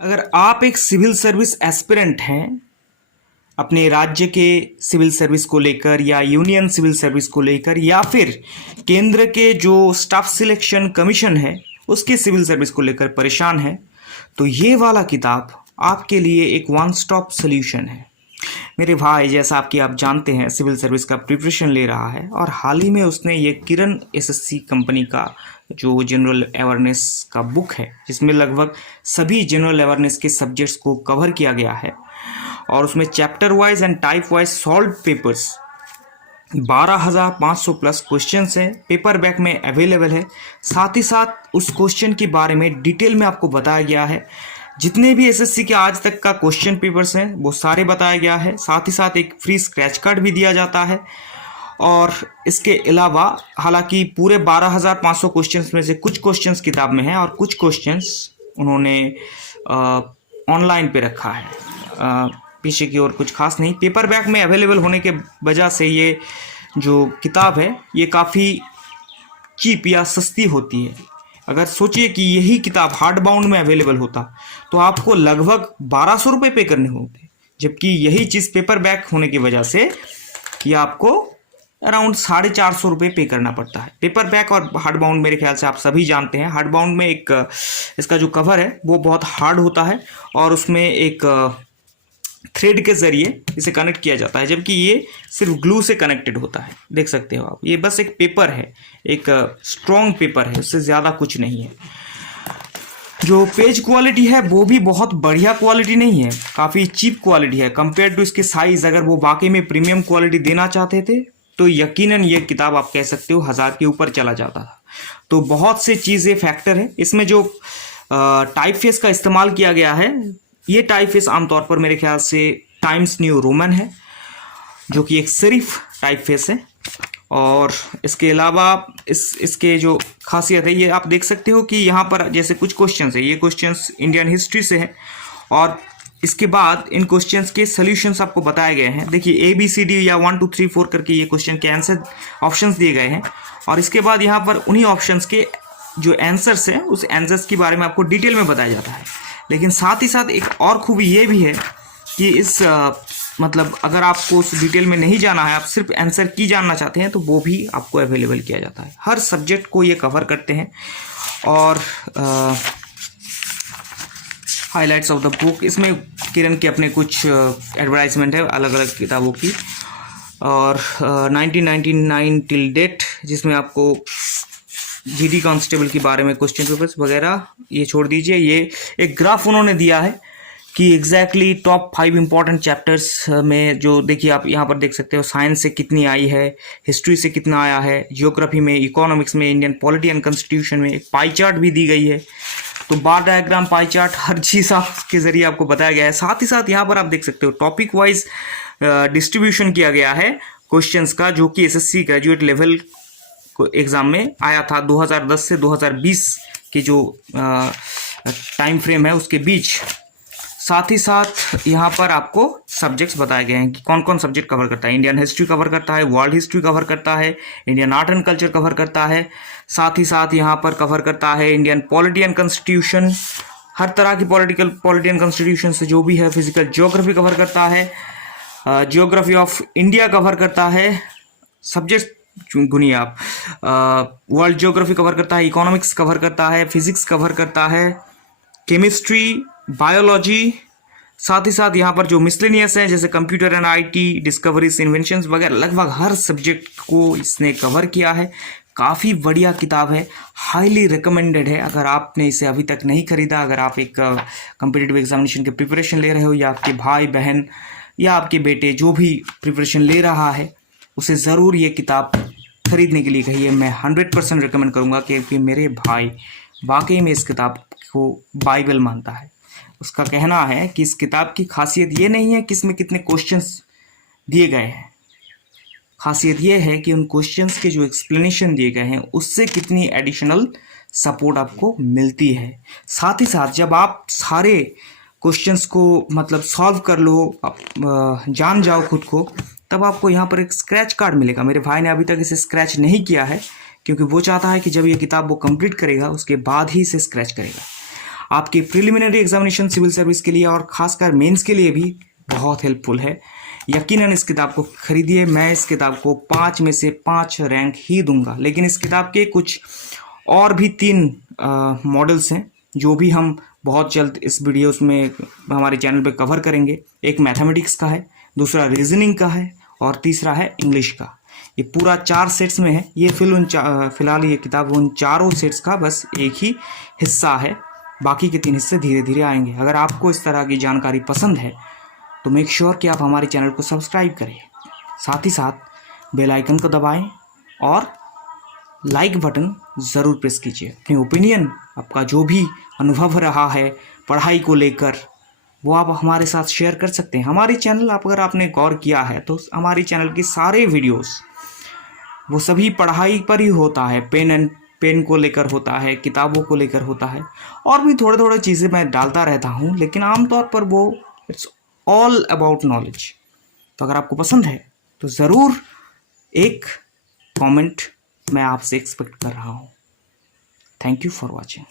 अगर आप एक सिविल सर्विस एस्पिरेंट हैं अपने राज्य के सिविल सर्विस को लेकर या यूनियन सिविल सर्विस को लेकर या फिर केंद्र के जो स्टाफ सिलेक्शन कमीशन है उसके सिविल सर्विस को लेकर परेशान है तो ये वाला किताब आपके लिए एक वन स्टॉप सोल्यूशन है। मेरे भाई जैसा आपकी आप जानते हैं सिविल सर्विस का प्रिपरेशन ले रहा है और हाल ही में उसने ये किरण एसएससी कंपनी का जो जनरल अवेयरनेस का बुक है जिसमें लगभग सभी जनरल अवेयरनेस के सब्जेक्ट्स को कवर किया गया है और उसमें chapter wise and type wise solve papers 12,500 plus questions हैं, पेपर बैक में अवेलेबल है। साथ ही साथ उस क्वेश्चन के बारे में डिटेल में आपको बताया गया है। जितने भी एसएससी के आज तक का क्वेश्चन पेपर्स हैं वो सारे बताया गया है। साथ ही साथ एक फ्री स्क्रैच कार्ड भी दिया जाता है और इसके अलावा हालांकि पूरे 12,500 क्वेश्चंस में से कुछ क्वेश्चंस किताब में हैं और कुछ क्वेश्चंस उन्होंने ऑनलाइन पे रखा है। पीछे की ओर कुछ खास नहीं, पेपर बैक में अवेलेबल होने के वजह से ये जो किताब है ये काफ़ी चीप या सस्ती होती है। अगर सोचिए कि यही किताब हार्ड बाउंड में अवेलेबल होता तो आपको लगभग 1,200 रुपये पे करने होते, जबकि यही चीज़ पेपर बैक होने की वजह से ये आपको अराउंड 450 रुपये पे करना पड़ता है। पेपर बैक और हार्ड बाउंड मेरे ख्याल से आप सभी जानते हैं। हार्ड बाउंड में एक इसका जो कवर है वो बहुत हार्ड होता है और उसमें एक थ्रेड के जरिए इसे कनेक्ट किया जाता है, जबकि ये सिर्फ ग्लू से कनेक्टेड होता है। देख सकते हो आप, ये बस एक पेपर है, एक स्ट्रॉन्ग पेपर है, उससे ज़्यादा कुछ नहीं है। जो पेज क्वालिटी है वो भी बहुत बढ़िया क्वालिटी नहीं है, काफ़ी चीप क्वालिटी है कंपेयर टू इसके साइज़। अगर वो वाकई में प्रीमियम क्वालिटी देना चाहते थे तो यकीनन ये किताब आप कह सकते हो 1000 के ऊपर चला जाता था। तो बहुत से चीज़ें फैक्टर है इसमें। जो टाइप फेस का इस्तेमाल किया गया है ये टाइप फेस आमतौर पर मेरे ख्याल से टाइम्स न्यू रोमन है, जो कि एक सिर्फ टाइप फेस है। और इसके अलावा इसके जो खासियत है ये आप देख सकते हो कि यहाँ पर जैसे कुछ क्वेश्चंस है, ये क्वेश्चंस इंडियन हिस्ट्री से है और इसके बाद इन क्वेश्चंस के सॉल्यूशंस आपको बताए गए हैं। देखिए ABCD या 1 2 3 4 करके ये क्वेश्चन के आंसर ऑप्शंस दिए गए हैं और इसके बाद यहाँ पर उन्हीं ऑप्शंस के जो आंसर्स हैं उस आंसर्स के बारे में आपको डिटेल में बताया जाता है। लेकिन साथ ही साथ एक और खूबी ये भी है कि इस मतलब अगर आपको उस डिटेल में नहीं जाना है, आप सिर्फ आंसर की जानना चाहते हैं तो वो भी आपको अवेलेबल किया जाता है। हर सब्जेक्ट को ये कवर करते हैं और हाइलाइट्स ऑफ द बुक, इसमें किरण के अपने कुछ एडवर्टाइजमेंट है अलग अलग किताबों की और 1999 टिल डेट, जिसमें आपको जीडी कांस्टेबल के बारे में क्वेश्चन पेपर्स वगैरह ये छोड़ दीजिए। ये एक ग्राफ उन्होंने दिया है कि एग्जैक्टली टॉप 5 इंपॉर्टेंट चैप्टर्स में जो देखिए आप यहाँ पर देख सकते हो, साइंस से कितनी आई है, हिस्ट्री से कितना आया है, जियोग्राफी में, इकोनॉमिक्स में, इंडियन पॉलिटी एंड कॉन्स्टिट्यूशन में। एक पाई चार्ट भी दी गई है, तो बार डायग्राम, पाई चार्ट, हर चीज़ आपके ज़रिए आपको बताया गया है। साथ ही साथ यहाँ पर आप देख सकते हो टॉपिक वाइज डिस्ट्रीब्यूशन किया गया है क्वेश्चंस का, जो कि एसएससी ग्रेजुएट लेवल एग्ज़ाम में आया था 2010 से 2020 की जो टाइम फ्रेम है उसके बीच। साथ ही साथ यहाँ पर आपको सब्जेक्ट्स बताए गए हैं कि कौन कौन सब्जेक्ट कवर करता है। इंडियन हिस्ट्री कवर करता है, वर्ल्ड हिस्ट्री कवर करता है, Indian art and culture cover करता है, साथ ही साथ यहाँ पर कवर करता है इंडियन पॉलिटी एंड कॉन्स्टिट्यूशन, हर तरह की पॉलिटी एंड कॉन्स्टिट्यूशन से जो भी है, फिजिकल जियोग्राफी कवर करता है, जियोग्राफी ऑफ इंडिया कवर करता है, सब्जेक्ट गुनिए आप, वर्ल्ड जियोग्राफी कवर करता है, इकोनॉमिक्स कवर करता है, फिजिक्स कवर करता है, केमिस्ट्री, बायोलॉजी। साथ ही साथ यहाँ पर जो मिसलेनियस हैं जैसे computer and IT, discoveries, inventions वगैरह, लगभग हर सब्जेक्ट को इसने कवर किया है। काफ़ी बढ़िया किताब है, हाईली रिकमेंडेड है। अगर आपने इसे अभी तक नहीं खरीदा, अगर आप एक कॉम्पिटिटिव एग्जामिनेशन के प्रिपरेशन ले रहे हो या आपके भाई बहन या आपके बेटे जो भी प्रिपरेशन ले रहा है उसे ज़रूर ये किताब खरीदने के लिए कहिए। मैं 100% रिकमेंड करूँगा क्योंकि मेरे भाई वाकई में इस किताब को बाइबल मानता है। उसका कहना है कि इस किताब की खासियत ये नहीं है कि इसमें कितने क्वेश्चंस दिए गए हैं, खासियत ये है कि उन क्वेश्चंस के जो एक्सप्लेनेशन दिए गए हैं उससे कितनी एडिशनल सपोर्ट आपको मिलती है। साथ ही साथ जब आप सारे क्वेश्चंस को मतलब सॉल्व कर लो, जान जाओ खुद को, तब आपको यहाँ पर एक स्क्रैच कार्ड मिलेगा। मेरे भाई ने अभी तक इसे स्क्रैच नहीं किया है क्योंकि वो चाहता है कि जब ये किताब वो कंप्लीट करेगा उसके बाद ही इसे स्क्रैच करेगा। आपके प्रिलिमिनरी एग्जामिनेशन सिविल सर्विस के लिए और खासकर मेंस के लिए भी बहुत हेल्पफुल है। यकीनन इस किताब को खरीदिए। मैं इस किताब को 5 में से 5 रैंक ही दूंगा। लेकिन इस किताब के कुछ और भी 3 मॉडल्स हैं जो भी हम बहुत जल्द इस वीडियोस में हमारे चैनल पे कवर करेंगे। एक मैथमेटिक्स का है, दूसरा रीजनिंग का है और तीसरा है इंग्लिश का। ये पूरा 4 सेट्स में है। ये फिलहाल ये किताब उन चारों सेट्स का बस एक ही हिस्सा है। बाकी के 3 हिस्से धीरे धीरे आएंगे। अगर आपको इस तरह की जानकारी पसंद है तो मेक श्योर कि आप हमारे चैनल को सब्सक्राइब करें, साथ ही साथ बेल आइकन को दबाएं और लाइक बटन ज़रूर प्रेस कीजिए। अपनी ओपिनियन, आपका जो भी अनुभव रहा है पढ़ाई को लेकर, वो आप हमारे साथ शेयर कर सकते हैं। हमारी चैनल अगर आपने गौर किया है तो हमारी चैनल की सारे वीडियोस वो सभी पढ़ाई पर ही होता है। पेन को लेकर होता है, किताबों को लेकर होता है, और भी थोड़े थोड़े चीज़ें मैं डालता रहता हूँ, लेकिन आमतौर पर वो इट्स ऑल अबाउट नॉलेज। तो अगर आपको पसंद है तो ज़रूर एक कमेंट मैं आपसे एक्सपेक्ट कर रहा हूँ। Thank you for watching.